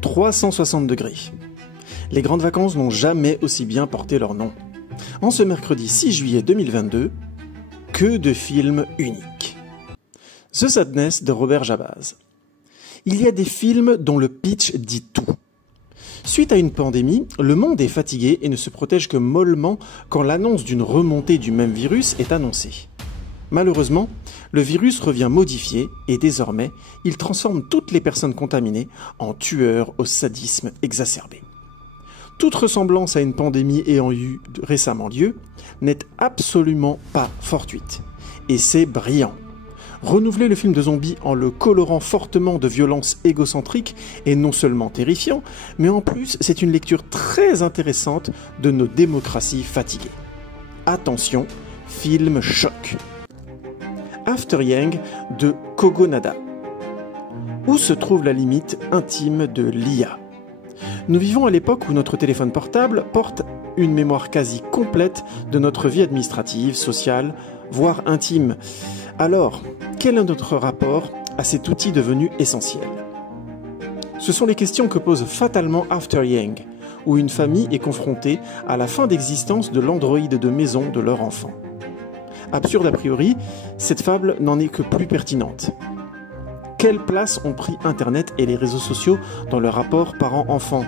360 degrés. Les grandes vacances n'ont jamais aussi bien porté leur nom. En ce mercredi 6 juillet 2022, que de films uniques. The Sadness de Robert Jabaz. Il y a des films dont le pitch dit tout. Suite à une pandémie, le monde est fatigué et ne se protège que mollement quand l'annonce d'une remontée du même virus est annoncée. Malheureusement, le virus revient modifié et désormais, il transforme toutes les personnes contaminées en tueurs au sadisme exacerbé. Toute ressemblance à une pandémie ayant eu récemment lieu n'est absolument pas fortuite. Et c'est brillant. Renouveler le film de zombies en le colorant fortement de violence égocentrique est non seulement terrifiant, mais en plus c'est une lecture très intéressante de nos démocraties fatiguées. Attention, film choc. After Yang de Kogonada. Où se trouve la limite intime de l'IA ? Nous vivons à l'époque où notre téléphone portable porte une mémoire quasi complète de notre vie administrative, sociale, voire intime. Alors, quel est notre rapport à cet outil devenu essentiel ? Ce sont les questions que pose fatalement After Yang, où une famille est confrontée à la fin d'existence de l'androïde de maison de leur enfant. Absurde a priori, cette fable n'en est que plus pertinente. Quelle place ont pris Internet et les réseaux sociaux dans le rapport parent-enfant ?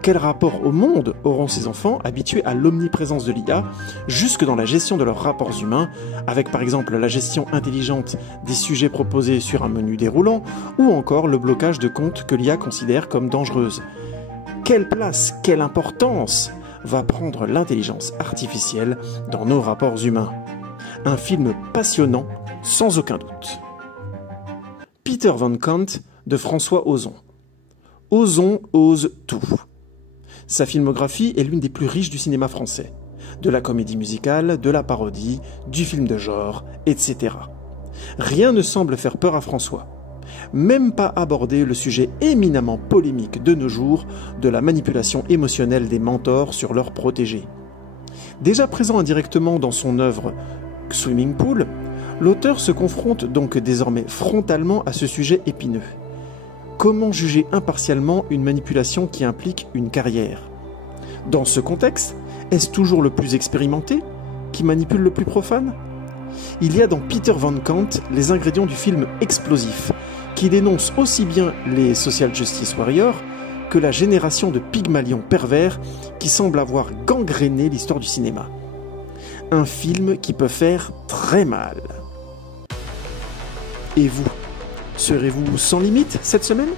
Quel rapport au monde auront ces enfants habitués à l'omniprésence de l'IA, jusque dans la gestion de leurs rapports humains, avec par exemple la gestion intelligente des sujets proposés sur un menu déroulant, ou encore le blocage de comptes que l'IA considère comme dangereuses ? Quelle place, quelle importance va prendre l'intelligence artificielle dans nos rapports humains ? Un film passionnant, sans aucun doute. Peter Van Kant de François Ozon. Ozon ose tout. Sa filmographie est l'une des plus riches du cinéma français. De la comédie musicale, de la parodie, du film de genre, etc. Rien ne semble faire peur à François. Même pas aborder le sujet éminemment polémique de nos jours de la manipulation émotionnelle des mentors sur leurs protégés. Déjà présent indirectement dans son œuvre Swimming Pool, l'auteur se confronte donc désormais frontalement à ce sujet épineux. Comment juger impartialement une manipulation qui implique une carrière ? Dans ce contexte, est-ce toujours le plus expérimenté qui manipule le plus profane ? Il y a dans Peter Van Kant les ingrédients du film explosif, qui dénonce aussi bien les social justice warriors que la génération de pygmalions pervers qui semble avoir gangréné l'histoire du cinéma. Un film qui peut faire très mal. Et vous, serez-vous sans limite cette semaine ?